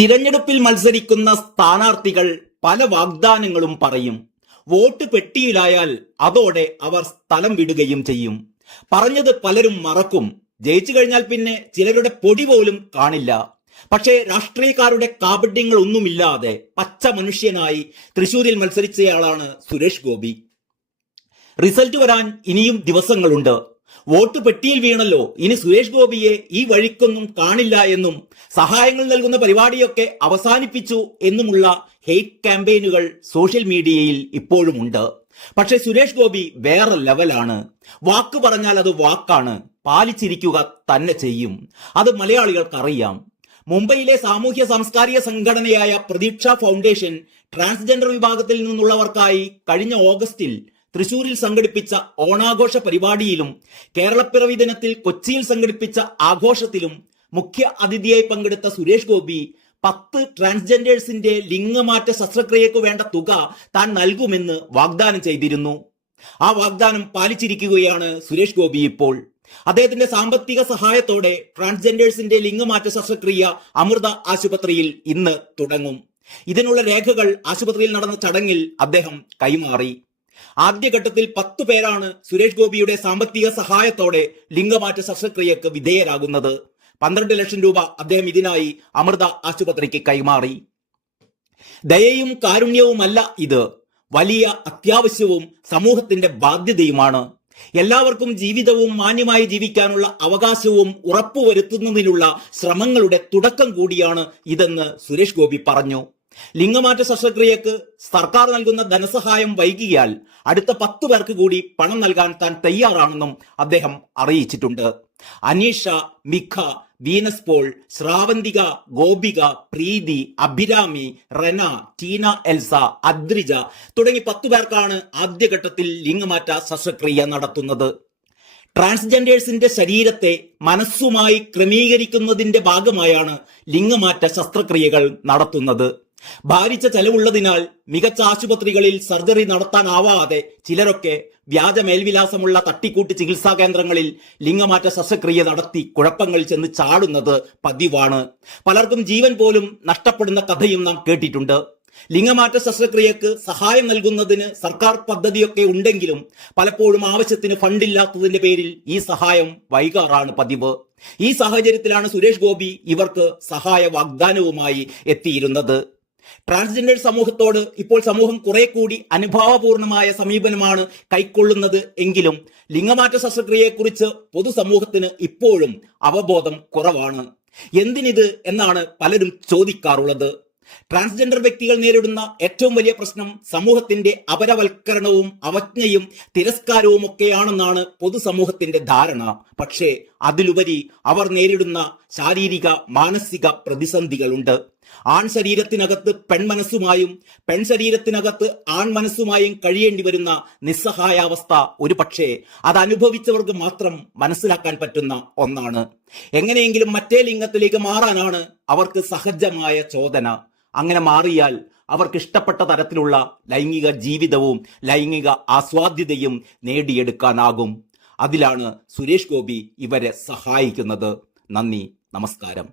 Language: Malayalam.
തിരഞ്ഞെടുപ്പിൽ മത്സരിക്കുന്ന സ്ഥാനാർത്ഥികൾ പല വാഗ്ദാനങ്ങളും പറയും. വോട്ട് പെട്ടിയിലായാൽ അതോടെ അവർ സ്ഥലം വിടുകയും ചെയ്യും. പറഞ്ഞത് പലരും മറക്കും. ജയിച്ചു കഴിഞ്ഞാൽ പിന്നെ ചിലരുടെ പൊടി പോലും കാണില്ല. പക്ഷേ രാഷ്ട്രീയക്കാരുടെ കാപട്യങ്ങൾ ഒന്നുമില്ലാതെ പച്ച മനുഷ്യനായി തൃശൂരിൽ മത്സരിച്ചയാളാണ് സുരേഷ് ഗോപി. റിസൾട്ട് വരാൻ ഇനിയും ദിവസങ്ങളുണ്ട്. വോട്ട് പെട്ടിയിൽ വീണല്ലോ, ഇനി സുരേഷ് ഗോപിയെ ഈ വഴിക്കൊന്നും കാണില്ല എന്നും സഹായങ്ങൾ നൽകുന്ന പരിപാടിയൊക്കെ അവസാനിപ്പിച്ചു എന്നുമുള്ള ഹെയ്റ്റ് ക്യാമ്പയിനുകൾ സോഷ്യൽ മീഡിയയിൽ ഇപ്പോഴും ഉണ്ട്. പക്ഷെ സുരേഷ് ഗോപി വേറെ ലെവലാണ്. വാക്ക് പറഞ്ഞാൽ അത് വാക്കാണ്, പാലിച്ചിരിക്കുക തന്നെ ചെയ്യും. അത് മലയാളികൾക്കറിയാം. മുംബൈയിലെ സാമൂഹ്യ സാംസ്കാരിക സംഘടനയായ പ്രതീക്ഷ ഫൗണ്ടേഷൻ ട്രാൻസ്ജെൻഡർ വിഭാഗത്തിൽ നിന്നുള്ളവർക്കായി കഴിഞ്ഞ ഓഗസ്റ്റിൽ തൃശൂരിൽ സംഘടിപ്പിച്ച ഓണാഘോഷ പരിപാടിയിലും കേരളപ്പിറവി ദിനത്തിൽ കൊച്ചിയിൽ സംഘടിപ്പിച്ച ആഘോഷത്തിലും മുഖ്യ അതിഥിയായി പങ്കെടുത്ത സുരേഷ് ഗോപി 10 ട്രാൻസ്ജെൻഡേഴ്സിന്റെ ലിംഗമാറ്റ ശസ്ത്രക്രിയക്ക് വേണ്ട തുക താൻ നൽകുമെന്ന് വാഗ്ദാനം ചെയ്തിരുന്നു. ആ വാഗ്ദാനം പാലിച്ചിരിക്കുകയാണ് സുരേഷ് ഗോപി ഇപ്പോൾ. അദ്ദേഹത്തിന്റെ സാമ്പത്തിക സഹായത്തോടെ ട്രാൻസ്ജെൻഡേഴ്സിന്റെ ലിംഗമാറ്റ ശസ്ത്രക്രിയ അമൃത ആശുപത്രിയിൽ ഇന്ന് തുടങ്ങും. ഇതിനുള്ള രേഖകൾ ആശുപത്രിയിൽ നടന്ന ചടങ്ങിൽ അദ്ദേഹം കൈമാറി. ആദ്യഘട്ടത്തിൽ 10 പേരാണ് സുരേഷ് ഗോപിയുടെ സാമ്പത്തിക സഹായത്തോടെ ലിംഗമാറ്റ ശസ്ത്രക്രിയക്ക് വിധേയരാകുന്നത്. 12 ലക്ഷം രൂപ അദ്ദേഹം ഇതിനായി അമൃത ആശുപത്രിക്ക് കൈമാറി. ദയയും കാരുണ്യവുമല്ല ഇത്, വലിയ അത്യാവശ്യവും സമൂഹത്തിന്റെ ബാധ്യതയുമാണ്. എല്ലാവർക്കും ജീവിതവും മാന്യമായി ജീവിക്കാനുള്ള അവകാശവും ഉറപ്പുവരുത്തുന്നതിനുള്ള ശ്രമങ്ങളുടെ തുടക്കം കൂടിയാണ് ഇതെന്ന് സുരേഷ് ഗോപി പറഞ്ഞു. ലിംഗമാറ്റ ശസ്ത്രക്രിയക്ക് സർക്കാർ നൽകുന്ന ധനസഹായം വൈകിയാൽ അടുത്ത 10 പേർക്ക് കൂടി പണം നൽകാൻ താൻ തയ്യാറാണെന്നും അദ്ദേഹം അറിയിച്ചിട്ടുണ്ട്. അനീഷ, മിഖ, വീനസ് പോൾ, ശ്രാവന്തിക, ഗോപിക, പ്രീതി, അഭിരാമി, റെന, ടീന എൽസ, അദ്രിജ തുടങ്ങി 10 പേർക്കാണ് ആദ്യഘട്ടത്തിൽ ലിംഗമാറ്റ ശസ്ത്രക്രിയ നടത്തുന്നത്. ട്രാൻസ്ജെൻഡേഴ്സിന്റെ ശരീരത്തെ മനസ്സുമായി ക്രമീകരിക്കുന്നതിന്റെ ഭാഗമായാണ് ലിംഗമാറ്റ ശസ്ത്രക്രിയകൾ നടത്തുന്നത്. ഭാരിച്ച ചെലവുള്ളതിനാൽ മികച്ച ആശുപത്രികളിൽ സർജറി നടത്താനാവാതെ ചിലരൊക്കെ വ്യാജ മേൽവിലാസമുള്ള തട്ടിക്കൂട്ട് ചികിത്സാ കേന്ദ്രങ്ങളിൽ ലിംഗമാറ്റ ശസ്ത്രക്രിയ നടത്തി കുഴപ്പങ്ങൾ ചെന്ന് ചാടുന്നത് പതിവാണ്. പലർക്കും ജീവൻ പോലും നഷ്ടപ്പെടുന്ന കഥയും നാം കേട്ടിട്ടുണ്ട്. ലിംഗമാറ്റ ശസ്ത്രക്രിയക്ക് സഹായം നൽകുന്നതിന് സർക്കാർ പദ്ധതിയൊക്കെ ഉണ്ടെങ്കിലും പലപ്പോഴും ആവശ്യത്തിന് ഫണ്ടില്ലാത്തതിന്റെ പേരിൽ ഈ സഹായം വൈകാറാണ് പതിവ്. ഈ സാഹചര്യത്തിലാണ് സുരേഷ് ഗോപി ഇവർക്ക് സഹായ വാഗ്ദാനവുമായി എത്തിയിരുന്നത്. ട്രാൻസ്ജെൻഡർ സമൂഹത്തോട് ഇപ്പോൾ സമൂഹം കുറെ കൂടി അനുഭാവപൂർണമായ സമീപനമാണ് കൈക്കൊള്ളുന്നത് എങ്കിലും ലിംഗമാറ്റ ശസ്ത്രക്രിയയെക്കുറിച്ച് പൊതുസമൂഹത്തിന് ഇപ്പോഴും അവബോധം കുറവാണ്. എന്തിനിത് എന്നാണ് പലരും ചോദിക്കാറുള്ളത്. ട്രാൻസ്ജെൻഡർ വ്യക്തികൾ നേരിടുന്ന ഏറ്റവും വലിയ പ്രശ്നം സമൂഹത്തിന്റെ അപരവൽക്കരണവും അവജ്ഞയും തിരസ്കാരവും ഒക്കെയാണെന്നാണ് പൊതുസമൂഹത്തിന്റെ ധാരണ. പക്ഷേ അതിലുപരി അവർ നേരിടുന്ന ശാരീരിക മാനസിക പ്രതിസന്ധികളുണ്ട്. ആൺ ശരീരത്തിനകത്ത് പെൺമനസ്സുമായും പെൺ ശരീരത്തിനകത്ത് ആൺ മനസ്സുമായും കഴിയേണ്ടി വരുന്ന നിസ്സഹായാവസ്ഥ ഒരു പക്ഷേ അത് അനുഭവിച്ചവർക്ക് മാത്രം മനസ്സിലാക്കാൻ പറ്റുന്ന ഒന്നാണ്. എങ്ങനെയെങ്കിലും മറ്റേ ലിംഗത്തിലേക്ക് മാറാനാണ് അവർക്ക് സഹജമായ ചോദന. അങ്ങനെ മാറിയാൽ അവർക്ക് ഇഷ്ടപ്പെട്ട തരത്തിലുള്ള ലൈംഗിക ജീവിതവും ലൈംഗിക ആസ്വാദ്യതയും നേടിയെടുക്കാനാകും. അതിലാണ് സുരേഷ് ഗോപി ഇവരെ സഹായിക്കുന്നത്. നന്ദി, നമസ്കാരം.